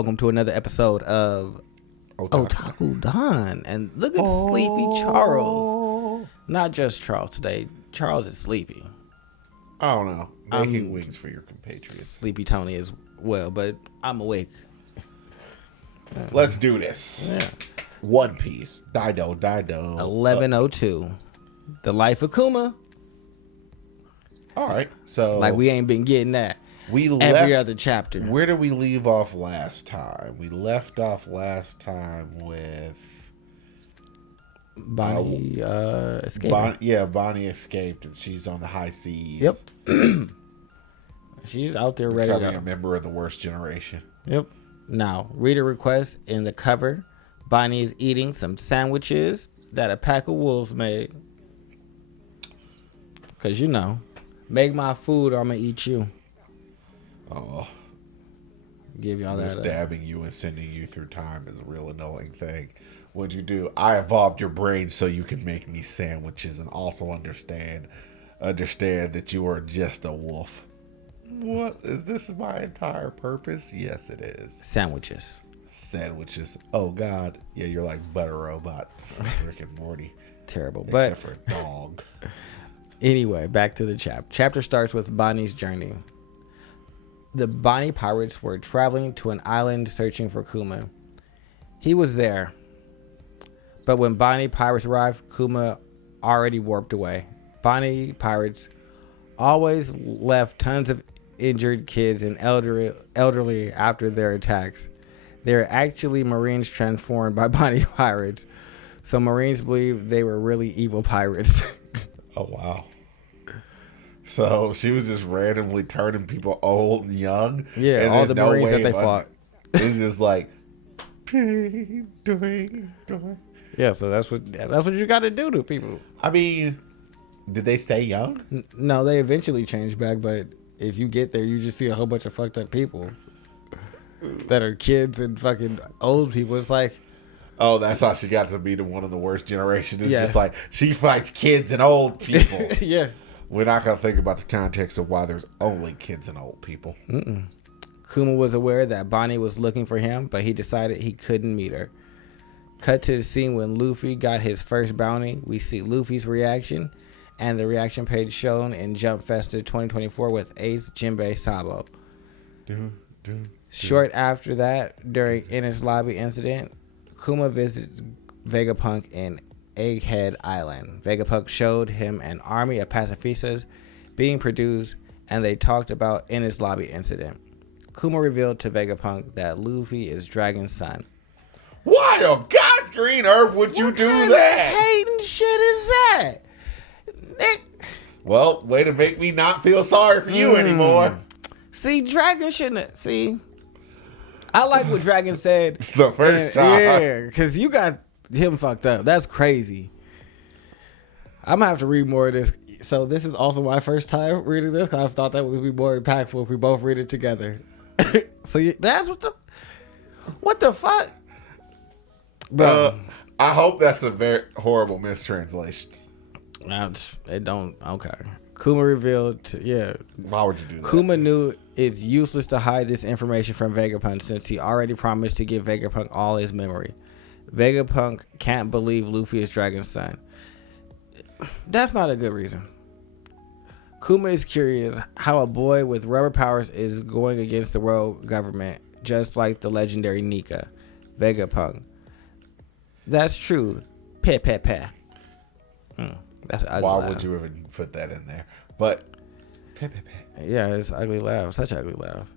Welcome to another episode of Otaku Don. And look at Sleepy Charles. Not just Charles today. Charles is sleepy. I don't know. Making wings for your compatriots. Sleepy Tony as well, but I'm awake. Let's do this. Yeah. One Piece. Dido. 1102. The Life of Kuma. All right. So like we ain't been getting that. Every other chapter. Where did we leave off last time? We left off last time with Bonnie escaped. Bonnie escaped and she's on the high seas. Yep. She's out there ready becoming a member of the worst generation. Yep. Now, reader request in the cover. Bonnie is eating some sandwiches that a pack of wolves made. Because, make my food or I'm going to eat you. Oh. Give y'all that. Stabbing you and sending you through time is a real annoying thing. What'd you do? I evolved your brain so you can make me sandwiches and also understand that you are just a wolf. What? Is this my entire purpose? Yes, it is. Sandwiches. Oh, God. Yeah, you're like Butter Robot. Rick and Morty. Terrible. Except for a dog. Anyway, back to the chapter. Chapter starts with Bonnie's journey. The Bonnie pirates were traveling to an island searching for Kuma. He was there. But when Bonnie pirates arrived, Kuma already warped away. Bonnie pirates always left tons of injured kids and elderly after their attacks. They're actually Marines transformed by Bonnie pirates. So Marines believe they were really evil pirates. Oh, wow. So she was just randomly turning people old and young. Yeah, and all the Marines that they fought. It's just like, yeah. So that's what you got to do to people. I mean, did they stay young? No, they eventually changed back. But if you get there, you just see a whole bunch of fucked up people that are kids and fucking old people. It's like, oh, that's how she got to be one of the worst generations. It's just like she fights kids and old people. Yeah. We're not going to think about the context of why there's only kids and old people. Kuma was aware that Bonnie was looking for him, but he decided he couldn't meet her. Cut to the scene when Luffy got his first bounty. We see Luffy's reaction and the reaction page shown in Jump Festa 2024 with Ace, Jinbei, Sabo. Short after that, during Enies Lobby incident, Kuma visits Vegapunk in Egghead Island. Vegapunk showed him an army of pacifistas being produced, and they talked about Enies Lobby incident. Kuma revealed to Vegapunk that Luffy is Dragon's son. Why on God's green earth would you do that? What hating shit is that? Well, way to make me not feel sorry for you anymore. See, Dragon shouldn't. See, I like what Dragon said the first time. Yeah, because you got him fucked up. That's crazy. I'm gonna have to read more of this. So this is also my first time reading this. I thought that would be more impactful if we both read it together. So that's what the fuck? I hope that's a very horrible mistranslation. It don't. Okay. Kuma revealed. Why would you do that? Kuma knew it's useless to hide this information from Vegapunk since he already promised to give Vegapunk all his memory. Vegapunk can't believe Luffy is Dragon's son. That's not a good reason. Kuma is curious how a boy with rubber powers is going against the world government, just like the legendary Nika. Vegapunk. That's true. Peh. That's ugly. Why laugh. would you even put that in there? But peh. Yeah, it's ugly laugh. Such ugly laugh.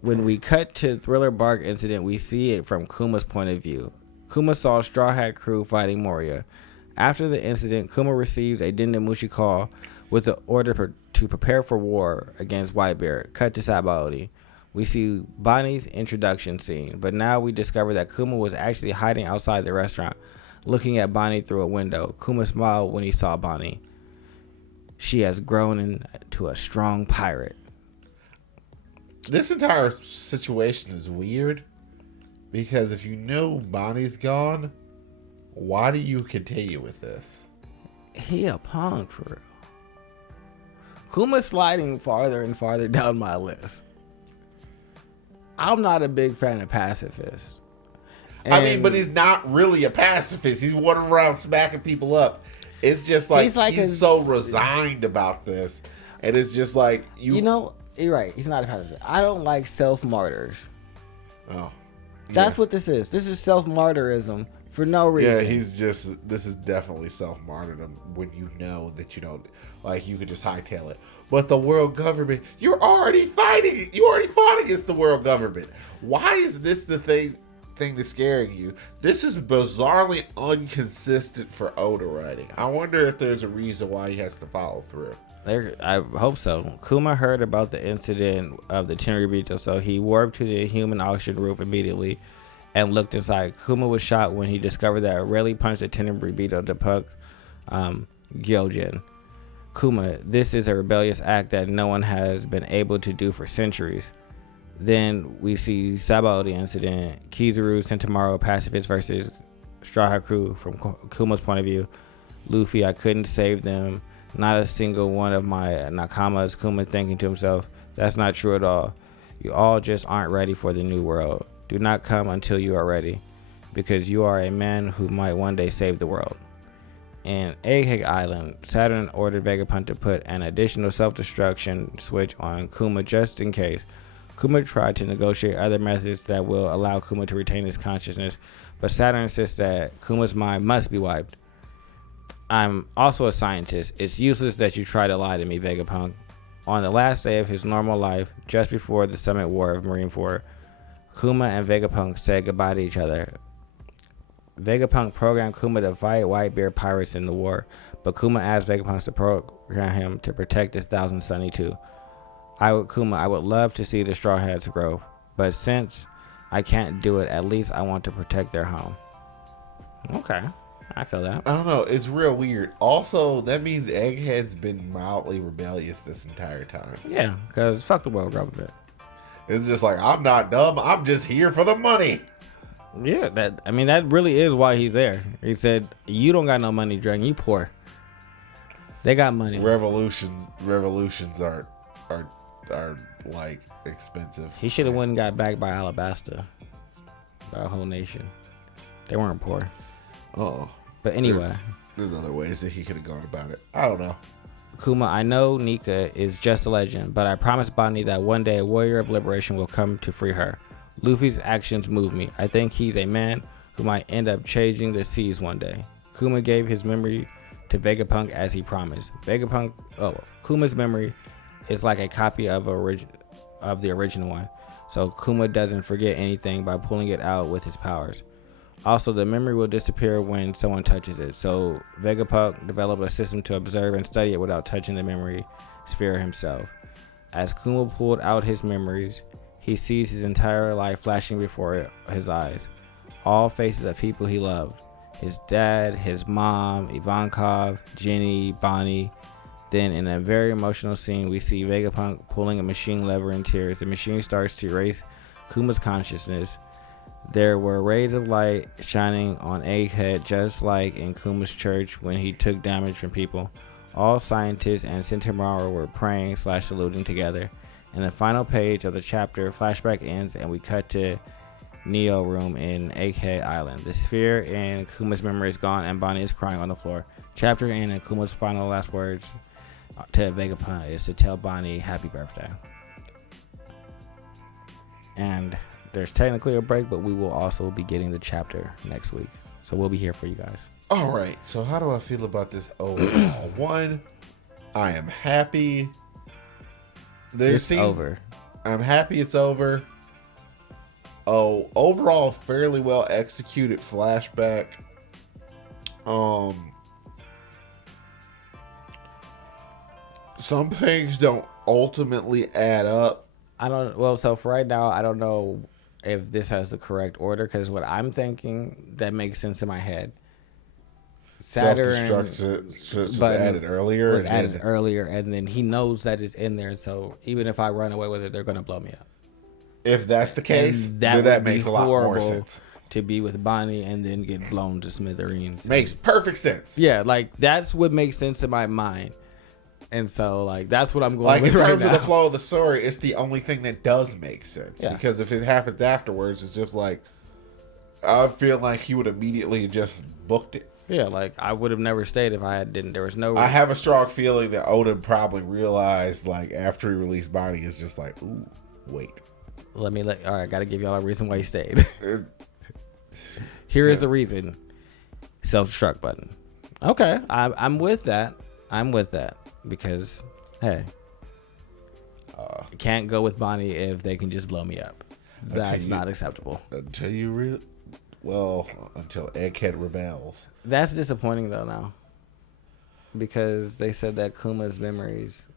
When we cut to Thriller Bark incident, we see it from Kuma's point of view. Kuma saw Straw Hat crew fighting Moria. After the incident, Kuma receives a Dendemushi call with the order to prepare for war against Whitebeard. Cut to Sabaody. We see Bonnie's introduction scene, but now we discover that Kuma was actually hiding outside the restaurant, looking at Bonnie through a window. Kuma smiled when he saw Bonnie. She has grown into a strong pirate. This entire situation is weird because if you know Bonnie's gone, why do you continue with this? He a punk for real. Kuma's sliding farther and farther down my list. I'm not a big fan of pacifists. I mean, but he's not really a pacifist. He's wandering around smacking people up. It's just he's so resigned about this. And it's just like... You know, you're right. He's not a pacifist. I don't like self-martyrs. Oh. Yeah. That's what this is. This is self-martyrism for no reason. Yeah, this is definitely self-martyrdom when you know that you don't... Like, you could just hightail it. But the world government... You're already fighting... You already fought against the world government. Why is this the thing that's scaring you? This is bizarrely inconsistent for Oda writing. I wonder if there's a reason why he has to follow through. I hope so. Kuma heard about the incident of the Tenryubito, so he warped to the human auction roof immediately and looked inside. Kuma was shocked when he discovered that Rayleigh punched the Tenryubito to punk Gyojin. Kuma, this is a rebellious act that no one has been able to do for centuries. Then we see Sabo the incident, Kizaru, Sentomaru, pacifist versus Straw Hat Crew from Kuma's point of view. Luffy, I couldn't save them. Not a single one of my Nakamas. Kuma thinking to himself, that's not true at all. You all just aren't ready for the new world. Do not come until you are ready, because you are a man who might one day save the world. In Egghead Island, Saturn ordered Vegapunk to put an additional self-destruction switch on Kuma just in case. Kuma tried to negotiate other methods that will allow Kuma to retain his consciousness, but Saturn insists that Kuma's mind must be wiped. I'm also a scientist. It's useless that you try to lie to me, Vegapunk. On the last day of his normal life, just before the Summit War of Marineford, Kuma and Vegapunk said goodbye to each other. Vegapunk programmed Kuma to fight Whitebeard pirates in the war, but Kuma asked Vegapunk to program him to protect his Thousand Sunny too. I would love to see the Straw Hats grow, but since I can't do it, at least I want to protect their home. Okay, I feel that. I don't know, it's real weird. Also, that means Egghead's been mildly rebellious this entire time. Yeah, because fuck the world government. It's just like, I'm not dumb, I'm just here for the money. Yeah, that really is why he's there. He said, you don't got no money, Dragon, you poor. They got money. Revolutions are like expensive. He should have went and got backed by Alabasta, by a whole nation. They weren't poor. Oh, but anyway, there's other ways that he could have gone about it. I don't know. Kuma, I know Nika is just a legend, but I promise Bonnie that one day a warrior of liberation will come to free her. Luffy's actions move me. I think he's a man who might end up changing the seas one day. Kuma gave his memory to Vegapunk as he promised. Kuma's memory is like a copy of the original one, so Kuma doesn't forget anything by pulling it out with his powers. Also, the memory will disappear when someone touches it, so Vegapunk developed a system to observe and study it without touching the memory sphere himself. As Kuma pulled out his memories, he sees his entire life flashing before his eyes. All faces of people he loved. His dad, his mom, Ivankov, Jenny, Bonnie. Then in a very emotional scene, we see Vegapunk pulling a machine lever in tears. The machine starts to erase Kuma's consciousness. There were rays of light shining on Egghead, just like in Kuma's church when he took damage from people. All scientists and Sentomaru were praying / saluting together. In the final page of the chapter, flashback ends and we cut to Neo room in Egghead Island. The sphere in Kuma's memory is gone and Bonnie is crying on the floor. Chapter end and Kuma's final last words to Vegapunk is to tell Bonnie happy birthday. And there's technically a break, but we will also be getting the chapter next week. So we'll be here for you guys. All right. So how do I feel about this overall? One, I am happy. It's over. I'm happy it's over. Oh, overall, fairly well executed flashback. Some things don't ultimately add up. So for right now, I don't know if this has the correct order, because what I'm thinking, that makes sense in my head. Saturn was added earlier. And then he knows that it's in there, so even if I run away with it, they're going to blow me up. If that's the case, then that makes a lot more sense. To be with Bonnie and then get blown to smithereens. Makes perfect sense. Yeah, like that's what makes sense in my mind. And so, like, that's what I'm going Like, in with right terms now. of the flow of the story, it's the only thing that does make sense. Yeah. Because if it happens afterwards, it's just like, I feel like he would immediately just booked it. Yeah, like, I would have never stayed if I didn't. There was no. I have a strong feeling that Oda probably realized, like, after he released Bonnie, it's just like, ooh, wait. All right, got to give y'all a reason why he stayed. Here is the reason. Self-destruct button. Okay, I'm with that. Because, hey, can't go with Bonnie if they can just blow me up. That's not acceptable. Until Egghead rebels. That's disappointing though now, because they said that Kuma's memories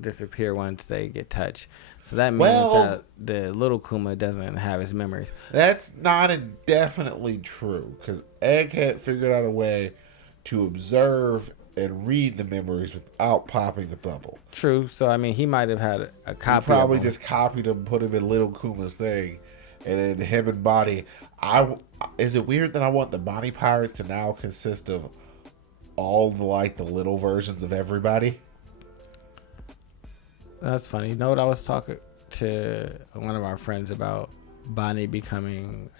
disappear once they get touched. So that means that the little Kuma doesn't have his memories. That's not indefinitely true, because Egghead figured out a way to observe and read the memories without popping the bubble. True. So I mean, he might have had a copy. He probably of them. just copied him, put him in little Kuma's thing, and then him and Bonnie. Is it weird that I want the Bonnie Pirates to now consist of all the little versions of everybody? That's funny. You know what, I was talking to one of our friends about Bonnie becoming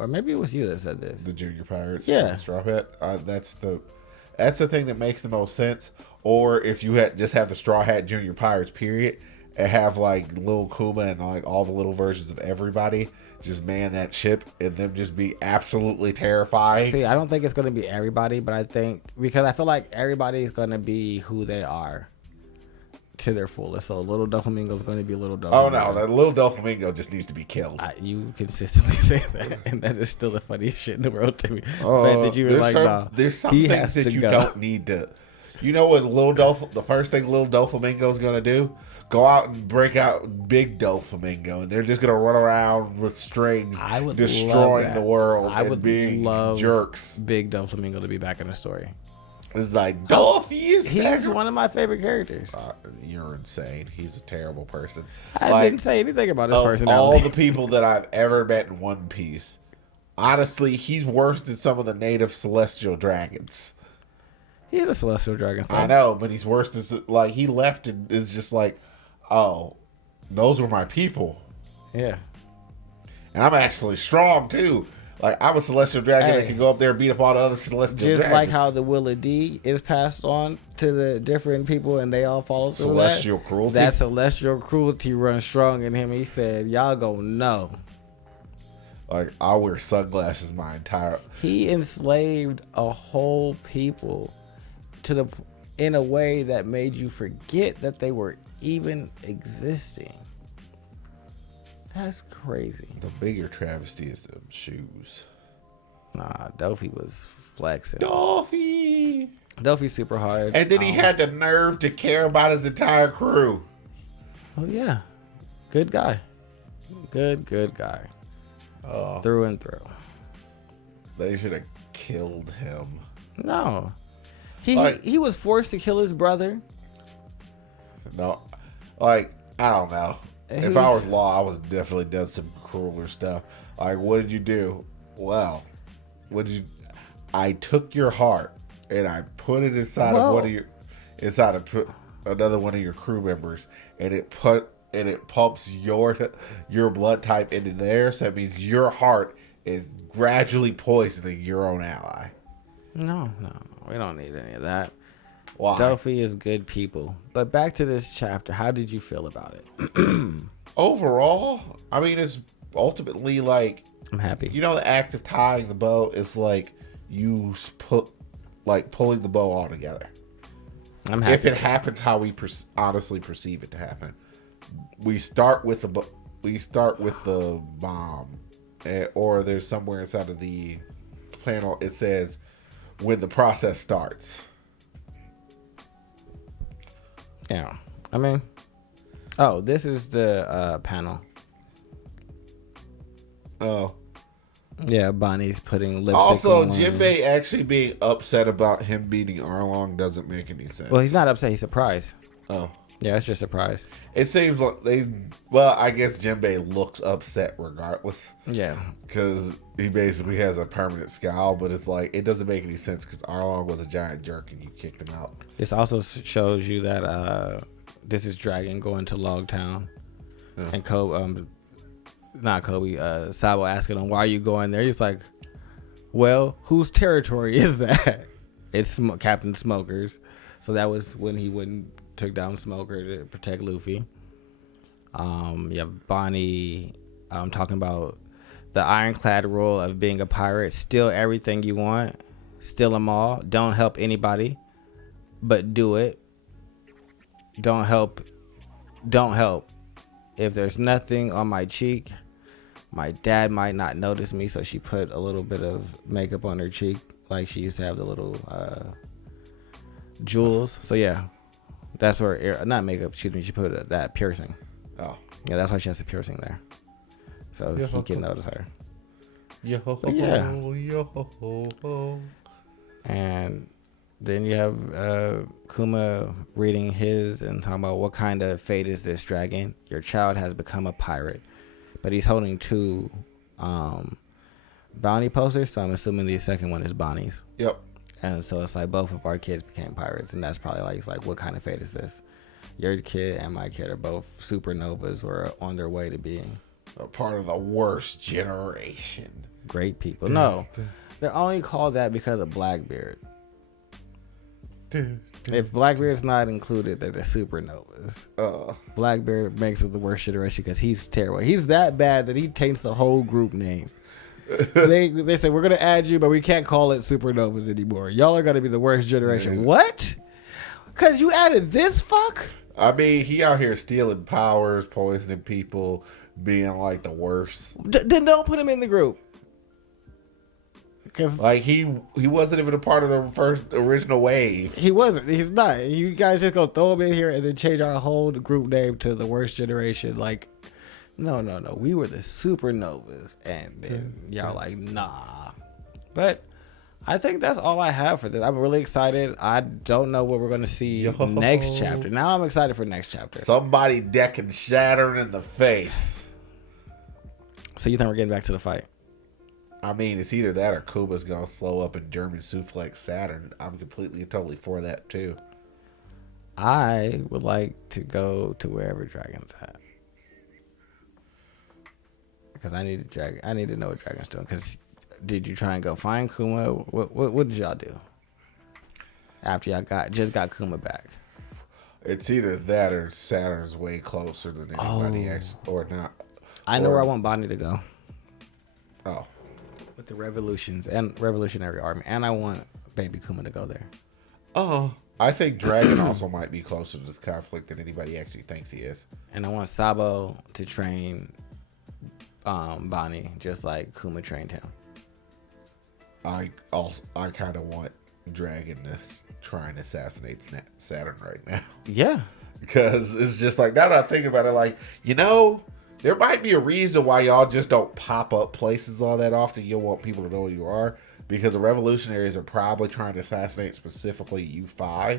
or maybe it was you that said this. The Junior Pirates. Yeah. Straw Hat. That's the thing that makes the most sense. Or if you just have the Straw Hat Junior Pirates, period, and have like little Kuma and like all the little versions of everybody just man that ship and them just be absolutely terrifying. See, I don't think it's going to be everybody, but I feel like everybody is going to be who they are to their fullest. So Little Doflamingo is going to be Little Doflamingo. Oh no, that Little Doflamingo just needs to be killed. You consistently say that, and that is still the funniest shit in the world to me. That you were like, there's some things that you don't need to. You know what the first thing Little Doflamingo is going to do? Go out and break out Big Doflamingo, and they're just going to run around with strings, destroying the world. I would love jerks. Big Doflamingo to be back in the story. It's like Dolphy He's one of my favorite characters. You're insane. He's a terrible person. I didn't say anything about his personality. All the people that I've ever met in One Piece, honestly, he's worse than some of the native celestial dragons. He's a celestial dragon. I know, but he's worse than he left and is just like, oh, those were my people. Yeah. And I'm actually strong too. Like, I'm a celestial dragon that can go up there and beat up all the other celestial dragons. Just like how the Will of D is passed on to the different people and they all follow through celestial cruelty. That celestial cruelty runs strong in him. He said, y'all go no. Like, I'll wear sunglasses my entire... He enslaved a whole people in a way that made you forget that they were even existing. That's crazy. The bigger travesty is the shoes. Nah, Doffy was flexing. Doffy's super hard. And then he had the nerve to care about his entire crew. Oh, yeah. Good guy. Good guy. Through and through. They should have killed him. No. He was forced to kill his brother. No. Like, I don't know. If I was Law, I was definitely done some crueler stuff. Like, what did you do? Well, I took your heart and I put it inside of another one of your crew members, and it pumps your blood type into there. So that means your heart is gradually poisoning your own ally. No, we don't need any of that. Why? Doffy is good people. But back to this chapter. How did you feel about it? Overall, I mean, it's ultimately like... I'm happy. You know, the act of tying the bow is like you pulling the bow all together. I'm happy. If it happens how we honestly perceive it to happen. We start with the bomb. Or there's somewhere inside of the panel, it says when the process starts. Yeah. I mean, this is the panel. Oh. Yeah, Bonnie's putting lipstick Also, on. Jinbei actually being upset about him beating Arlong doesn't make any sense. Well, he's not upset. He's surprised. Oh. Yeah, it's just a surprise. It seems like well, I guess Jinbei looks upset regardless. Yeah. Because he basically has a permanent scowl, but it's like, it doesn't make any sense because Arlong was a giant jerk and you kicked him out. This also shows you that this is Dragon going to Logtown. Yeah. And Sabo asking him, why are you going there? He's like, well, whose territory is that? It's Captain Smoker's. So that was when he took down Smoker to protect Luffy. You have Bonnie talking about the ironclad rule of being a pirate. Steal everything you want. Steal them all. Don't help anybody, but do it. Don't help. If there's nothing on my cheek, my dad might not notice me. So she put a little bit of makeup on her cheek, like she used to have the little jewels. So yeah, that's where, not makeup, excuse me, she put that piercing. Oh. Yeah, that's why she has the piercing there. So he can notice her. But yeah. And then you have Kuma reading his and talking about what kind of fate is this, dragon? Your child has become a pirate. But he's holding two bounty posters, so I'm assuming the second one is Bonnie's. Yep. And so it's like both of our kids became pirates, and that's probably like, it's like, what kind of fate is this? Your kid and my kid are both supernovas or on their way to being a part of the worst generation. Great people. No, they're only called that because of Blackbeard. If Blackbeard's not included, they're the supernovas. Blackbeard makes it the worst generation because he's terrible. He's that bad that he taints the whole group name. They say, we're going to add you, but we can't call it supernovas anymore. Y'all are going to be the worst generation. Yeah. What? Because you added this fuck? I mean, he out here stealing powers, poisoning people, being like the worst. Then don't put him in the group. Cause like he wasn't even a part of the first original wave. He wasn't. He's not. You guys just gonna throw him in here and then change our whole group name to the worst generation. Like, no. We were the supernovas, and then y'all like, nah. But I think that's all I have for this. I'm really excited. I don't know what we're gonna see next chapter. Now I'm excited for next chapter. Somebody decking Saturn in the face. So you think we're getting back to the fight? I mean, it's either that or Kuba's gonna slow up and German suplex Saturn. I'm completely and totally for that too. I would like to go to wherever Dragon's at, because I need to know what Dragon's doing. Because did you try and go find Kuma? What did y'all do after y'all just got Kuma back? It's either that or Saturn's way closer than anybody else, or not. I know where I want Bonnie to go. Oh. With the revolutions and Revolutionary Army, and I want Baby Kuma to go there. Oh, I think Dragon also might be closer to this conflict than anybody actually thinks he is. And I want Sabo to train Bonnie just like Kuma trained him. I kind of want Dragon to try and assassinate Saturn right now. Yeah, because it's just like, now that I think about it, like, there might be a reason why y'all just don't pop up places all that often. You want people to know who you are, because the revolutionaries are probably trying to assassinate specifically U5.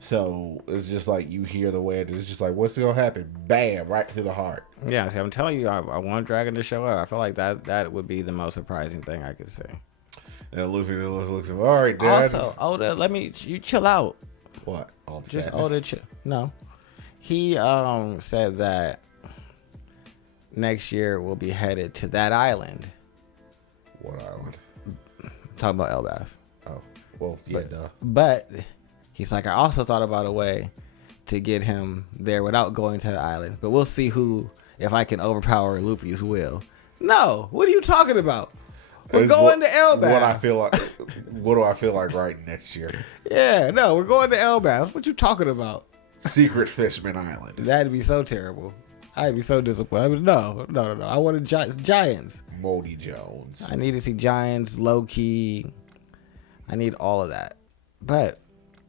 So it's just like, you hear the way it's just like, what's going to happen? Bam, right to the heart. Yeah, see, I'm telling you, I want Dragon to show up. I feel like that would be the most surprising thing I could say. And Luffy looks at him, all right, Dad. Also, Oda, you chill out. What? All the just sadness? Oda, no. He said that next year we'll be headed to that island. What island? Talking about Elbaf. Oh, well, yeah, but he's like, I also thought about a way to get him there without going to the island. But we'll see if I can overpower Luffy's will. No, what are you talking about? We're going to Elbaf. What do I feel like writing next year? Yeah, no, we're going to Elbaf. What you talking about? Secret Fishman Island. That'd be so terrible. I'd be so disappointed. No. I wanted giants. Moldy Jones. I need to see giants, low-key. I need all of that. But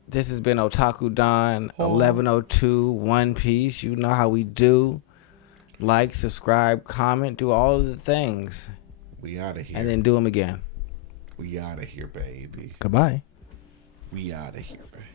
this has been Otaku Don 1102 One Piece. You know how we do. Like, subscribe, comment, do all of the things. We out of here. And then do them again. We out of here, baby. Goodbye. We out of here, baby.